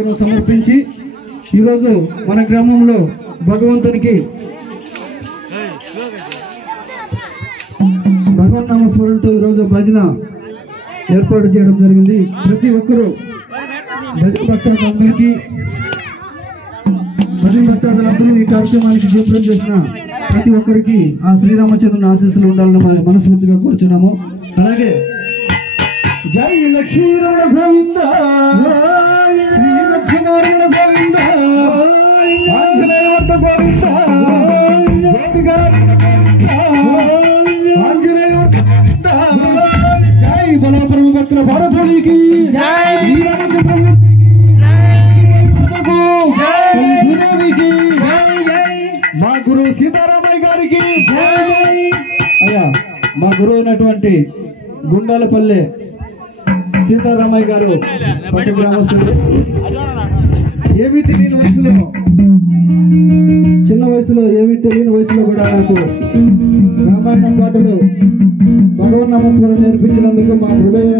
సమర్పించి ఈరోజు మన గ్రామంలో భగవంతునికి భగవన్ నామస్మరణతో ఈరోజు భజన ఏర్పాటు చేయడం జరిగింది. ప్రతి ఒక్కరూ భజన భక్తులందరికీ ఈ కార్యక్రమానికి జయప్రదం చేసిన ప్రతి ఒక్కరికి ఆ శ్రీరామచంద్రుని ఆశీస్సులు ఉండాలని మనస్ఫూర్తిగా కోరుచున్నాము. అలాగే జై లక్ష్మీరమణ గోవింద, శ్రీ లక్ష్మీనారాయణ గోవింద, ఆంజనేయవర్ధ గోవింద, ఆంజనేయవర్ధ గోవింద. జై బల పరమ భక్తుల భారతుడికి జై, మా గురువు సీతారామయ్య గారికి జై. అయ్యా మా గురువు అయినటువంటి గుండాలపల్లె సీతారామయ్య గారు పట్టి గ్రామస్తులు. ఏమీ తెలియని వయసులో, చిన్న వయసులో, ఏమీ తెలియని వయసులో కూడా నాకు రామాయణం పాటలు భగవన్ నామస్మరణ నేర్పించినందుకు మా హృదయ